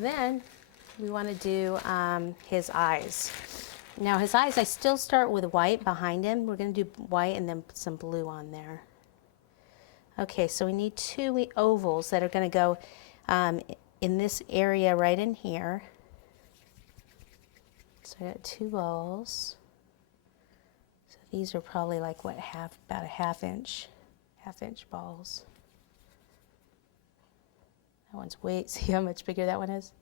Then we want to do his eyes. Now his eyes, I still start with white behind him. We're going to do white and then put some blue on there. Okay, so we need two ovals that are going to go in this area right in here. So I got two balls. So these are probably like what, about a half inch balls. That one's see how much bigger that one is?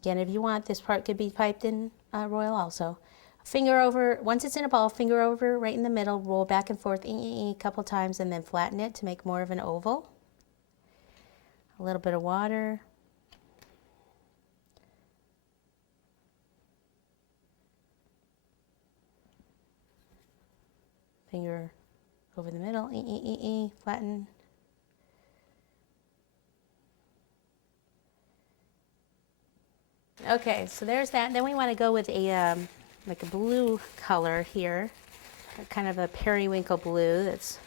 Again, if you want, this part could be piped in royal also. Finger over, once it's in a ball, finger over right in the middle, roll back and forth a couple times, and then flatten it to make more of an oval. A little bit of water. Finger over the middle, flatten. Okay, so there's that. Then we want to go with a like a blue color here, kind of a periwinkle blue that's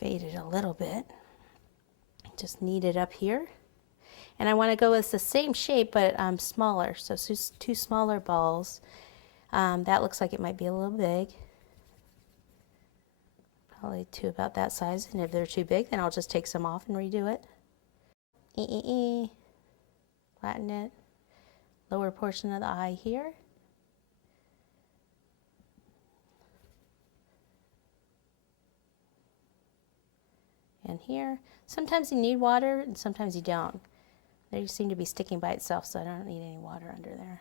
faded a little bit. Just knead it up here. And I want to go with the same shape but smaller, so two smaller balls. That looks like it might be a little big. Probably two about that size, and if they're too big, then I'll just take some off and redo it. Flatten it. Lower portion of the eye here. And here. Sometimes you need water and sometimes you don't. They seem to be sticking by itself, so I don't need any water under there.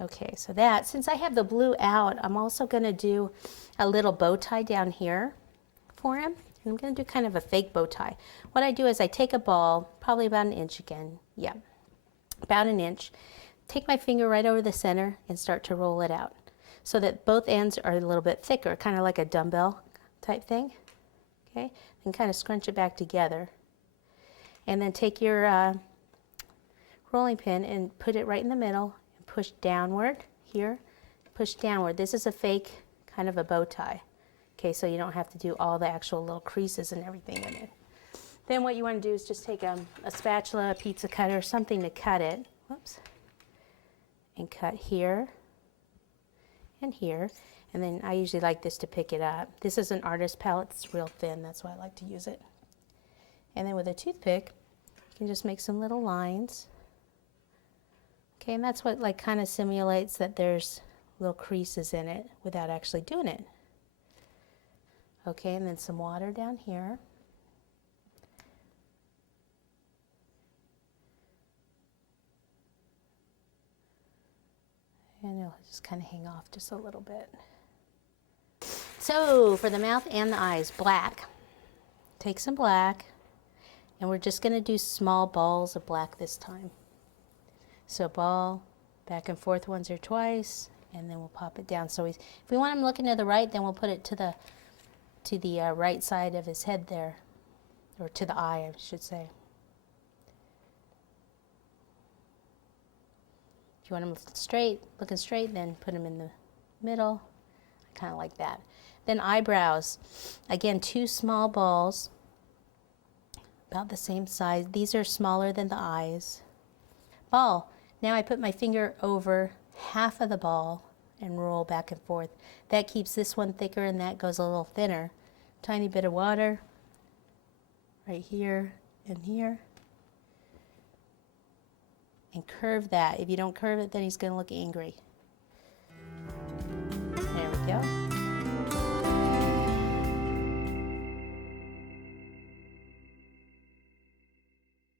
Okay, so that, since I have the blue out, I'm also going to do a little bow tie down here for him. And I'm going to do kind of a fake bow tie. What I do is I take a ball, probably about an inch again. Yeah, about an inch. Take my finger right over the center and start to roll it out so that both ends are a little bit thicker, kind of like a dumbbell type thing. Okay, and kind of scrunch it back together. And then take your rolling pin and put it right in the middle and push downward here. Push downward. This is a fake kind of a bow tie. Okay, so you don't have to do all the actual little creases and everything in it. Then what you want to do is just take a spatula, a pizza cutter, something to cut it. Whoops. And cut here and here. And then I usually like this to pick it up. This is an artist palette. It's real thin. That's why I like to use it. And then with a toothpick, you can just make some little lines. Okay, and that's what like kind of simulates that there's little creases in it without actually doing it. Okay, and then some water down here. And it'll just kind of hang off just a little bit. So for the mouth and the eyes, black. Take some black, and we're just going to do small balls of black this time. So ball, back and forth once or twice, and then we'll pop it down. So if we want him looking to the right, then we'll put it to the right side of his head there, or to the eye, I should say. If you want him looking straight, then put him in the middle. I kind of like that. Then eyebrows. Again, two small balls, about the same size. These are smaller than the eyes. Ball. Now I put my finger over half of the ball and roll back and forth. That keeps this one thicker and that goes a little thinner. Tiny bit of water right here and here. And curve that. If you don't curve it, then he's going to look angry.